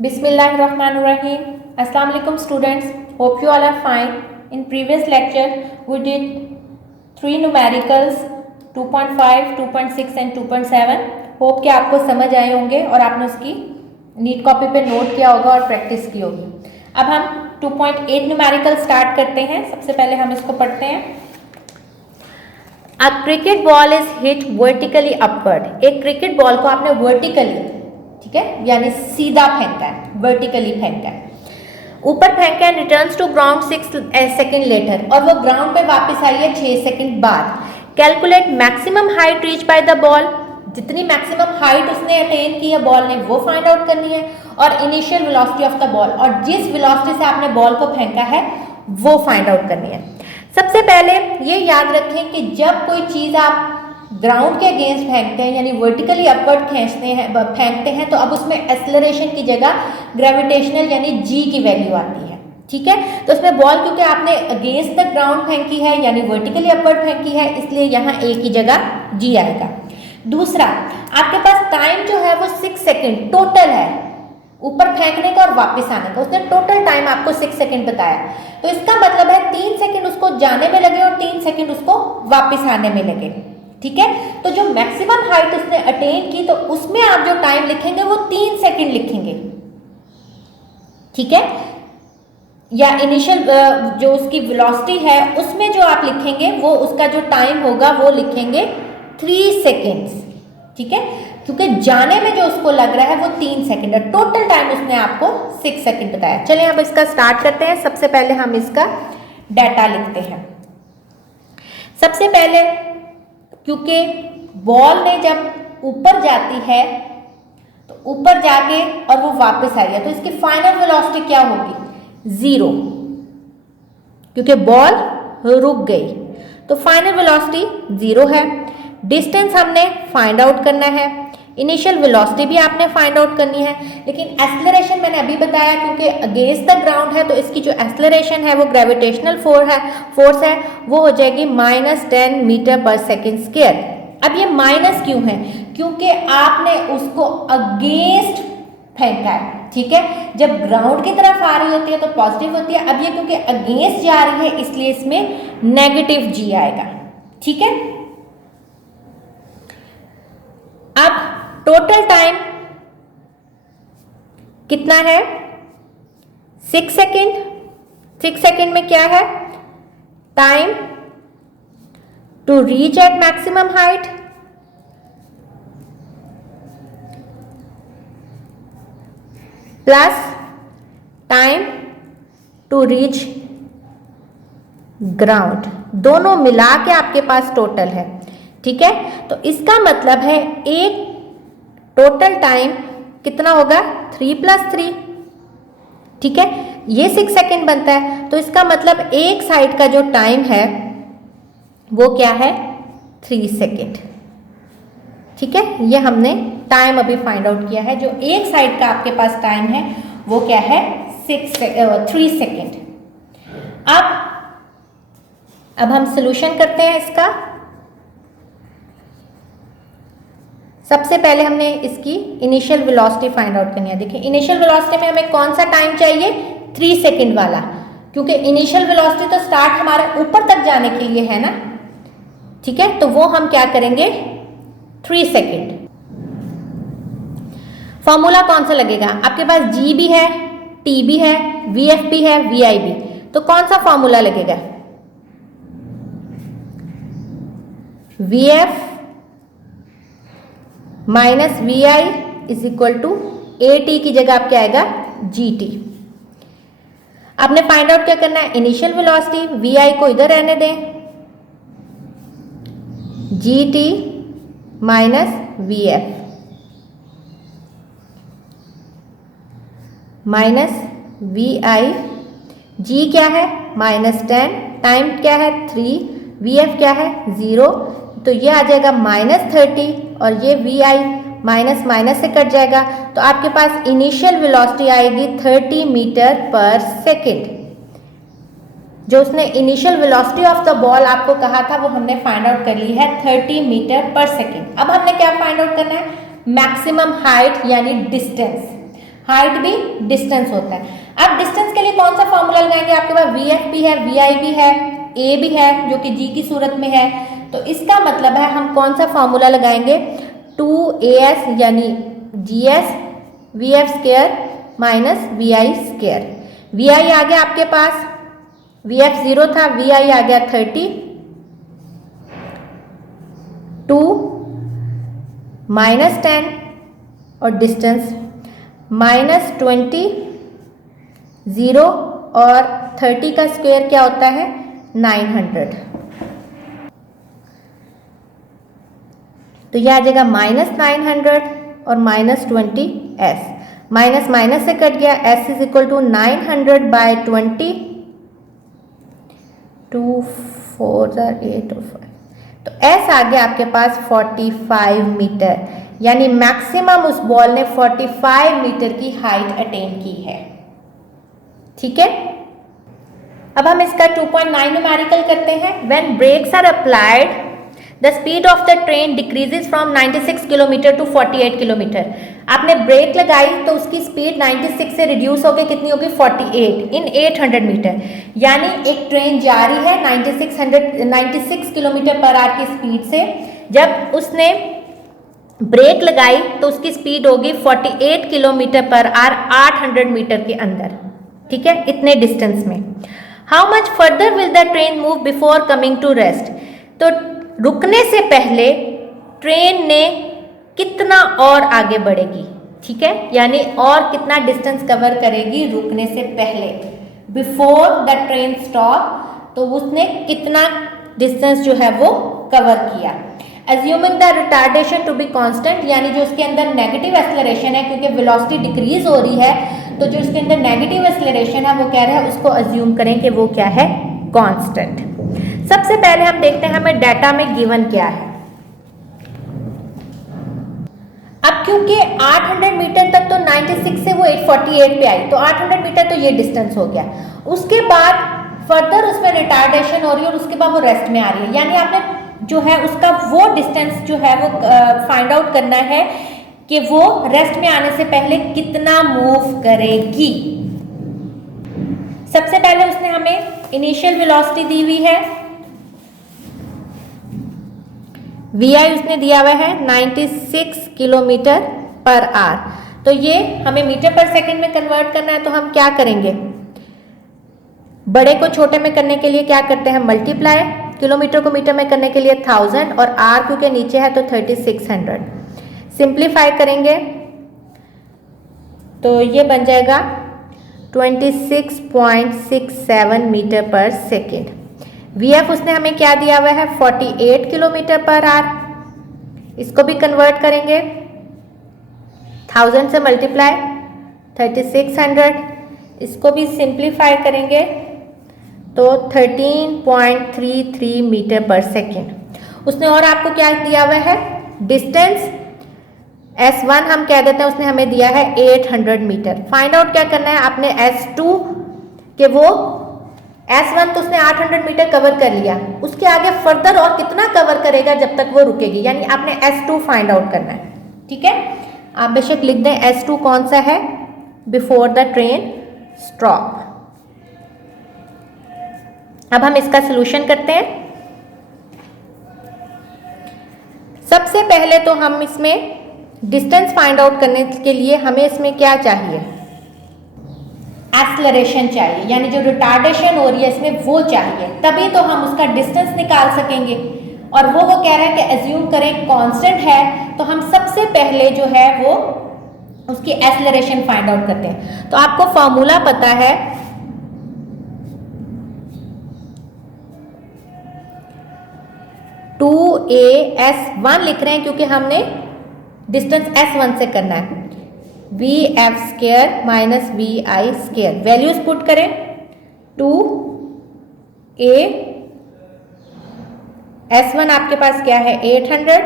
Bismillahirrahmanirrahim. Assalamu alaikum students. Hope you all are fine. In previous lecture we did three numericals 2.5, 2.6 and 2.7. Hope कि आपको समझ आए होंगे और आपने उसकी नीट कॉपी पे नोट किया होगा और प्रैक्टिस की होगी। अब हम 2.8 न्यूमेरिकल स्टार्ट करते हैं। सबसे पहले हम इसको पढ़ते हैं। A cricket ball is hit vertically upward. एक क्रिकेट बॉल को आपने वर्टिकली, ठीक है, यानी सीधा फेंका है, वर्टिकली फेंका है, ऊपर फेंका है, returns to ground 6 second later, और वो ग्राउंड पे वापस आई है 6 सेकेंड बाद। Calculate maximum height reach by the ball, जितनी मैक्सिमम हाइट उसने अटेन की है बॉल ने वो फाइंड आउट करनी है, और initial velocity of the ball, और जिस वेलोसिटी से आपने बॉल को फेंका है वो फाइंड आउट करनी है। सबसे पहले ये याद रखें कि जब कोई चीज़ आप ग्राउंड के अगेंस्ट फेंकते हैं यानी वर्टिकली अपवर्ड फेंकते हैं तो अब उसमें एक्सेलरेशन की जगह ग्रेविटेशनल यानी जी की वैल्यू आती है, ठीक है। तो उसमें बॉल क्योंकि आपने अगेंस्ट द ग्राउंड फेंकी है यानी वर्टिकली अपवर्ड फेंकी है, इसलिए यहाँ ए की जगह जी आएगा। दूसरा, आपके पास टाइम जो है वो 6 सेकेंड टोटल है ऊपर फेंकने का और वापस आने का। उसने टोटल टाइम आपको 6 सेकेंड बताया, तो इसका मतलब है 3 सेकेंड उसको जाने में लगे और 3 सेकेंड उसको वापस आने में लगे, ठीक है। तो जो मैक्सिमम हाइट उसने अटेन की तो उसमें आप जो टाइम लिखेंगे वो 3 सेकेंड लिखेंगे, ठीक है। या इनिशियल जो उसकी वेलोसिटी है उसमें जो आप लिखेंगे वो उसका जो टाइम होगा वो लिखेंगे 3 सेकेंड्स, ठीक है, क्योंकि जाने में जो उसको लग रहा है वो 3 सेकेंड है। टोटल टाइम उसने आपको 6 सेकेंड बताया। चलिए अब इसका स्टार्ट करते हैं। सबसे पहले हम इसका डाटा लिखते हैं। सबसे पहले क्योंकि बॉल ने जब ऊपर जाती है तो ऊपर जाके और वो वापस आई है तो इसकी फाइनल वेलोसिटी क्या होगी? 0, क्योंकि बॉल रुक गई तो फाइनल वेलोसिटी 0 है। डिस्टेंस हमने फाइंड आउट करना है, इनिशियल वेलोसिटी भी आपने फाइंड आउट करनी है, लेकिन एक्सेलरेशन मैंने अभी बताया क्योंकि अगेंस्ट द ग्राउंड है तो इसकी जो एक्सेलरेशन है वो ग्रेविटेशनल फोर्स है वो हो जाएगी -10 मीटर पर सेकेंड स्क्वायर। अब ये माइनस क्यों है? क्योंकि आपने उसको अगेंस्ट फेंका है, ठीक है। जब ग्राउंड की तरफ आ रही होती है तो पॉजिटिव होती है, अब ये क्योंकि अगेंस्ट जा रही है इसलिए इसमें नेगेटिव जी आएगा, ठीक है। अब टोटल टाइम कितना है? 6 सेकेंड। 6 सेकेंड में क्या है? Time to reach at maximum height plus time to reach ground, दोनों मिला के आपके पास टोटल है, ठीक है। तो इसका मतलब है एक टोटल टाइम कितना होगा? 3 + 3, ठीक है। ये 6 सेकेंड बनता है तो इसका मतलब एक साइड का जो टाइम है वो क्या है? 3 सेकेंड, ठीक है। ये हमने टाइम अभी फाइंड आउट किया है। जो एक साइड का आपके पास टाइम है वो क्या है? 3 सेकेंड। अब हम सॉल्यूशन करते हैं इसका। सबसे पहले हमने इसकी इनिशियल वेलोसिटी फाइंड आउट करनी है। देखिए इनिशियल वेलोसिटी में हमें कौन सा टाइम चाहिए? 3 सेकेंड वाला, क्योंकि इनिशियल वेलोसिटी तो स्टार्ट हमारे ऊपर तक जाने के लिए है ना, ठीक है। तो वो हम क्या करेंगे? 3 सेकेंड। फॉर्मूला कौन सा लगेगा? आपके पास जी भी है, टी भी है, वी एफ भी है, वी आई भी, तो कौन सा फॉर्मूला लगेगा? V F minus V I is equal to A T की जगह आप क्या आएगा? G T. आपने फाइंड आउट क्या करना है? इनिशियल वेलोसिटी, वी आई को इधर रहने दें, G T minus V F minus V I. G क्या है? -10, टाइम क्या है? 3, वी एफ क्या है? 0, तो ये आ जाएगा -30 और ये वी आई माइनस माइनस से कट जाएगा तो आपके पास इनिशियल वेलोसिटी आएगी 30 मीटर पर सेकेंड। जो उसने initial velocity of the ball आपको कहा था वो हमने फाइंड आउट कर ली है 30 मीटर पर सेकेंड। अब हमने क्या फाइंड आउट करना है? मैक्सिमम हाइट यानी डिस्टेंस। हाइट भी डिस्टेंस होता है। अब डिस्टेंस के लिए कौन सा फॉर्मूला लगाएंगे, आपके पास VF भी है, VI भी है, A भी है जो कि G की सूरत में है, तो इसका मतलब है हम कौन सा फॉर्मूला लगाएंगे, 2AS यानी GS VF square minus VI square. VI आ गया आपके पास, VF 0 था, VI आ गया 30, 2 माइनस 10 और डिस्टेंस -20, 0 और 30 का स्क्वायर क्या होता है 900। तो यह आ जाएगा -900 और -20s, माइनस माइनस से कट गया, s इज इक्वल टू 900/20, 2 4 8 और 5, तो s आ गया आपके पास 45 मीटर, यानी मैक्सिमम उस बॉल ने 45 मीटर की हाइट अटेन की है। ठीक है, अब हम इसका 2.9 न्यूमेरिकल करते हैं। When brakes are applied the speed of the train decreases from 96 kilometre to 48 kilometre. आपने ब्रेक लगाई तो उसकी स्पीड 96 से रिड्यूस होकर कितनी होगी 48 इन 800 मीटर, यानी एक ट्रेन जा रही है 96 किलोमीटर पर आवर की स्पीड से, जब उसने ब्रेक लगाई तो उसकी स्पीड होगी 48 किलोमीटर पर आवर 800 मीटर के अंदर। ठीक है, इतने डिस्टेंस में। How much further will the train move before coming to rest, तो रुकने से पहले ट्रेन ने कितना और आगे बढ़ेगी। ठीक है, यानी और कितना डिस्टेंस कवर करेगी रुकने से पहले, बिफोर द ट्रेन स्टॉप, तो उसने कितना डिस्टेंस जो है वो कवर किया। Assuming the retardation to be constant, यानी जो उसके अंदर नेगेटिव एक्सेलरेशन है, क्योंकि वेलोसिटी डिक्रीज हो रही है, तो जो उसके अंदर नेगेटिव एक्सेलरेशन है वो कह रहे हैं उसको अज्यूम करें कि वो क्या है कांस्टेंट। सबसे पहले हम देखते हैं हमें डाटा में गिवन क्या है। अब क्योंकि 800 मीटर तक तो 96 से वो 848 पे आई, तो 800 मीटर तो ये डिस्टेंस हो गया। उसके बाद फर्दर उसमें रिटार्डेशन हो रही है और उसके बाद वो रेस्ट में आ रही है, यानी आपने जो है उसका वो डिस्टेंस जो है वो फाइंड आउट करना है कि वो रेस्ट में आने से पहले कितना मूव करेगी। सबसे पहले उसने हमें इनिशियल वेलोसिटी दी हुई है, VI उसने दिया हुआ है 96 किलोमीटर पर आवर, तो ये हमें मीटर पर सेकंड में कन्वर्ट करना है, तो हम क्या करेंगे, बड़े को छोटे में करने के लिए क्या करते हैं मल्टीप्लाई, किलोमीटर को मीटर में करने के लिए 1000 और r क्योंकि नीचे है तो 3600, सिंप्लीफाई करेंगे तो ये बन जाएगा 26.67 मीटर पर सेकेंड। VF उसने हमें क्या दिया हुआ है 48 किलोमीटर पर आवर, इसको भी कन्वर्ट करेंगे 1000 से मल्टीप्लाई 3600, इसको भी सिंप्लीफाई करेंगे तो 13.33 मीटर पर सेकेंड। उसने और आपको क्या दिया हुआ है डिस्टेंस S1 हम कह देते हैं, उसने हमें दिया है 800 मीटर। फाइंड आउट क्या करना है आपने S2 के, वो S1 तो उसने 800 मीटर कवर कर लिया, उसके आगे फर्दर और कितना कवर करेगा जब तक वो रुकेगी, यानी आपने S2 फाइंड आउट करना है। ठीक है, आप बेशक लिख दें S2 कौन सा है, बिफोर द ट्रेन स्टॉप। अब हम इसका सलूशन करते हैं। सबसे पहले तो हम इसमें डिस्टेंस फाइंड आउट करने के लिए हमें इसमें क्या चाहिए, एक्सेलरेशन चाहिए, यानी जो रिटार्डेशन हो रही है इसमें वो चाहिए, तभी तो हम उसका डिस्टेंस निकाल सकेंगे। और वो कह रहा है कि एज्यूम करें कांस्टेंट है, तो हम सबसे पहले जो है वो उसकी एक्सेलरेशन फाइंड आउट करते हैं। तो आपको फॉर्मूला पता है, टू ए S1 लिख रहे हैं क्योंकि हमने डिस्टेंस S1 से करना है, VF square minus VI square, values put करें 2A S1 आपके पास क्या है 800,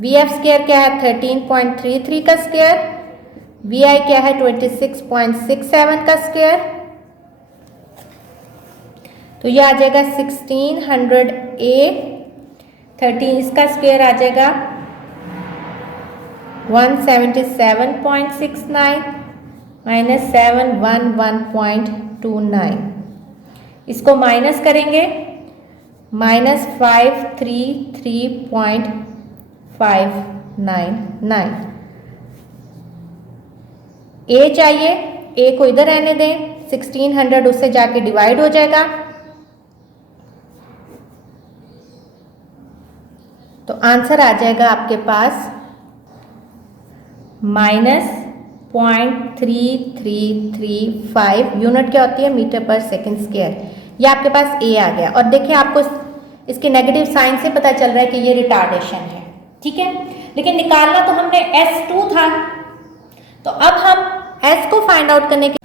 VF स्क्वायर क्या है 13.33 का स्क्वायर, VI क्या है 26.67 का स्क्वायर, तो ये आ जाएगा 1600A, 13 इसका स्क्वायर आ जाएगा 177.69, -711.29, इसको माइनस करेंगे -533.599। ए चाहिए, ए को इधर रहने दें, 1600 उससे जाके डिवाइड हो जाएगा, तो आंसर आ जाएगा आपके पास -0.3335। यूनिट क्या होती है? मीटर पर सेकंड स्क्वायर। ये आपके पास ए आ गया। और देखिए आपको इसके नेगेटिव साइन से पता चल रहा है कि ये रिटार्डेशन है, ठीक है। लेकिन निकालना तो हमने S2 था, तो अब हम S को फाइंड आउट करने के,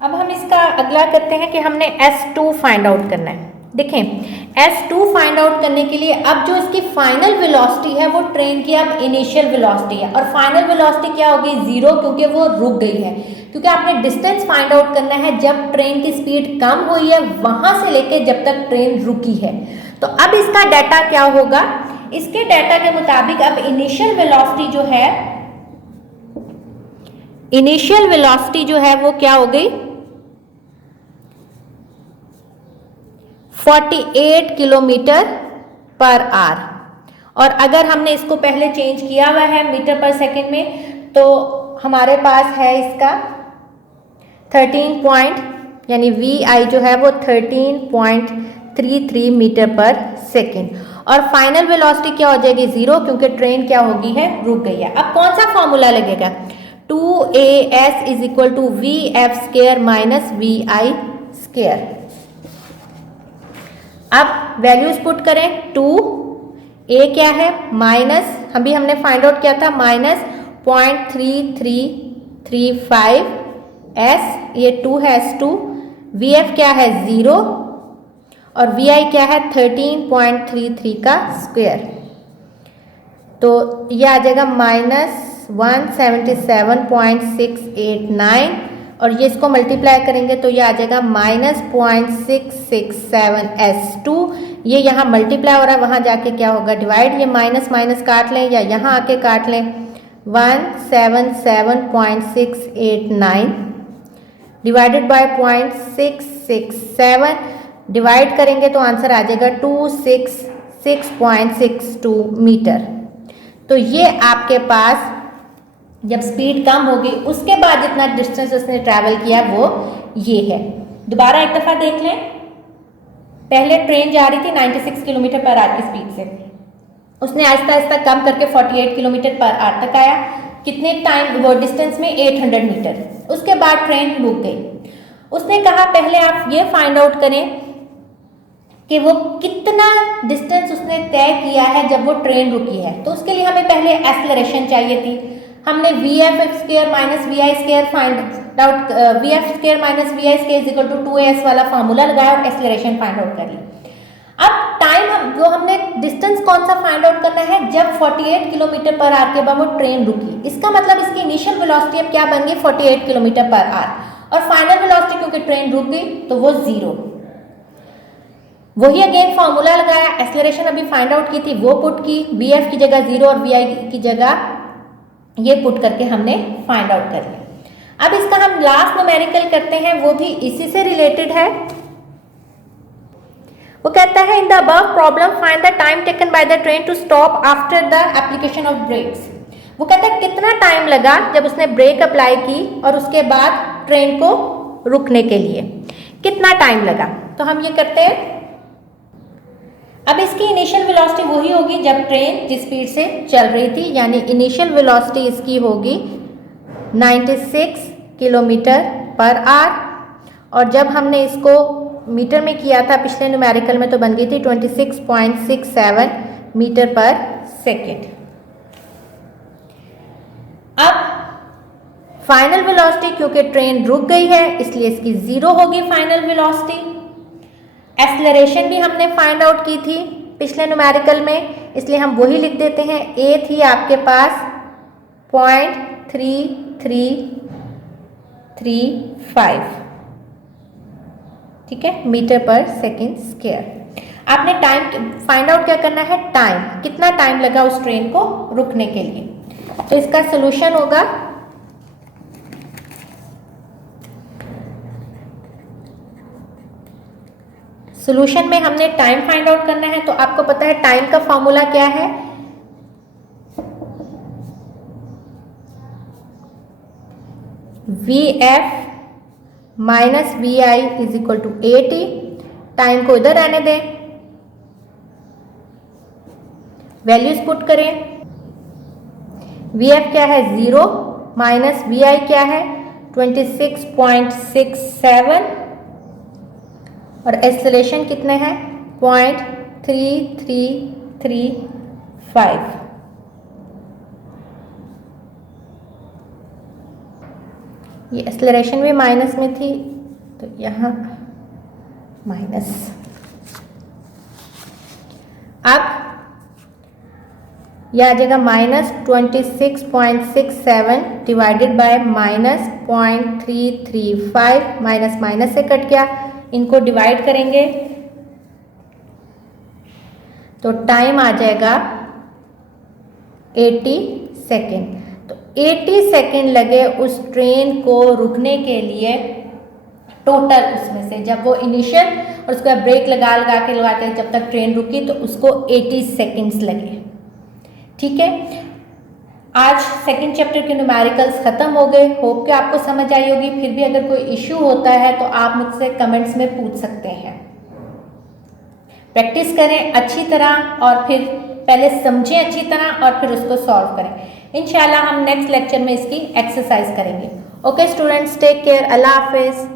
अब हम इसका अगला करते हैं कि हमने S2 फाइंड आउट करना है। देखें, S2 फाइंड आउट करने के लिए अब जो इसकी फाइनल वेलोसिटी है वो ट्रेन की अब इनिशियल वेलोसिटी है, और फाइनल वेलोसिटी क्या होगी? 0, क्योंकि वो रुक गई है। क्योंकि आपने डिस्टेंस फाइंड आउट करना है जब ट्रेन की स्पीड कम हुई है वहां से लेके जब तक ट्रेन रुकी है। तो अब इसका डाटा क्या होगा? इसके डाटा के मुताबिक अब इनिशियल वेलोसिटी जो है, इनिशियल वेलोसिटी जो है वो क्या हो गई? 48 किलोमीटर पर आवर। और अगर हमने इसको पहले चेंज किया हुआ है मीटर पर सेकंड में, तो हमारे पास है इसका 13 यानी VI जो है वो 13.33 मीटर पर सेकंड। और फाइनल वेलोसिटी क्या हो जाएगी? 0, क्योंकि ट्रेन क्या होगी है? रुक गई है। अब कौन सा फॉर्मूला लगेगा? 2AS = VF² - VI²। अब वैल्यूज पुट करें। 2A क्या है? माइनस, हमने फाइंड आउट किया था -0.3335 S, ये 2 है S2। VF क्या है? 0, और VI क्या है? 13.33 का स्क्वायर। तो ये आ जाएगा -177.689, और ये इसको मल्टीप्लाई करेंगे तो ये आ जाएगा -0.667 S2। ये यहाँ मल्टीप्लाई हो रहा है, वहाँ जाके क्या होगा? डिवाइड। ये माइनस माइनस काट लें या यहाँ आके काट लें। 177.689 डिवाइडेड बाय 0.667, डिवाइड करेंगे तो आंसर आ जाएगा 266.62 मीटर। तो ये आपके पास जब स्पीड कम होगी उसके बाद जितना डिस्टेंस उसने ट्रैवल किया वो ये है। दोबारा एक दफ़ा देख लें। पहले ट्रेन जा रही थी 96 किलोमीटर पर आवर की स्पीड से, उसने आहिस्ता आहिस्ता कम करके 48 किलोमीटर पर आवर तक आया। कितने टाइम? वो डिस्टेंस में 800 मीटर। उसके बाद ट्रेन रुक गई। उसने कहा पहले आप ये फाइंड आउट करें कि वो कितना डिस्टेंस उसने तय किया है जब वो ट्रेन रुकी है। तो उसके लिए हमें पहले एक्सेलरेशन चाहिए थी। हमने VF² - VI² find out, VF² - VI² = 2AS वाला फार्मूला लगाया और एक्सेलरेशन फाइंड आउट कर ली। अब टाइम जो हमने डिस्टेंस कौन सा फाइंड आउट करना है? जब 48 किलोमीटर पर आवर के बाद वो ट्रेन रुकी। इसका मतलब इसकी इनिशियल वेलोसिटी अब क्या बन गई? 48 किलोमीटर पर आवर, और फाइनल वेलोसिटी क्योंकि ट्रेन रुक गई तो वो 0। वही अगेन फार्मूला लगाया, एक्सेलरेशन अभी फाइंड आउट की थी वो पुट की, VF की जगह 0 और VI की जगह ये पुट करके हमने फाइंड आउट कर लिया। अब इसका हम लास्ट न्यूमेरिकल करते हैं, वो भी इसी से रिलेटेड है। वो कहता है in the above problem find the time taken by the train to stop after the application of brakes. वो कहता है कितना टाइम लगा जब उसने ब्रेक अप्लाई की और उसके बाद ट्रेन को रुकने के लिए, कितना टाइम लगा। तो हम ये करते हैं। अब इसकी इनिशियल वेलोसिटी वही होगी जब ट्रेन जिस स्पीड से चल रही थी, यानी इनिशियल वेलोसिटी इसकी होगी 96 किलोमीटर पर आवर। और जब हमने इसको मीटर में किया था पिछले न्यूमेरिकल में तो बन गई थी 26.67 मीटर पर सेकेंड। अब फाइनल वेलोसिटी क्योंकि ट्रेन रुक गई है इसलिए इसकी 0 होगी फाइनल वेलोसिटी। एक्सेलरेशन भी हमने फाइंड आउट की थी पिछले न्यूमेरिकल में, इसलिए हम वही लिख देते हैं। ए थी आपके पास 0.3335, ठीक है, मीटर पर सेकेंड स्क्वायर। आपने टाइम फाइंड आउट क्या करना है? टाइम, कितना टाइम लगा उस ट्रेन को रुकने के लिए। तो इसका सोल्यूशन होगा सोल्यूशन में हमने टाइम फाइंड आउट करना है, तो आपको पता है टाइम का फॉर्मूला क्या है, VF minus VI is equal to AT। Time को इधर रहने दें, वैल्यूज पुट करें। VF क्या है 0 माइनस VI क्या है 26.67 और एक्सेलरेशन कितने हैं 0.3335। ये एक्सेलरेशन भी माइनस में थी तो यहाँ माइनस। अब यह आ जाएगा -26.67 डिवाइडेड बाय -0.335, माइनस माइनस से कट गया, इनको डिवाइड करेंगे तो टाइम आ जाएगा 80 सेकेंड। तो 80 सेकेंड लगे उस ट्रेन को रुकने के लिए टोटल, उसमें से जब वो इनिशियल और उसके बाद ब्रेक लगा के जब तक ट्रेन रुकी तो उसको 80 सेकेंड्स लगे। ठीक है, आज सेकंड चैप्टर के न्यूमेरिकल्स खत्म हो गए। होप कि आपको समझ आई होगी। फिर भी अगर कोई इश्यू होता है तो आप मुझसे कमेंट्स में पूछ सकते हैं। प्रैक्टिस करें अच्छी तरह और फिर पहले समझें अच्छी तरह और फिर उसको सॉल्व करें। इंशाल्लाह हम नेक्स्ट लेक्चर में इसकी एक्सरसाइज करेंगे। ओके स्टूडेंट्स, टेक केयर, अल्लाह हाफिज।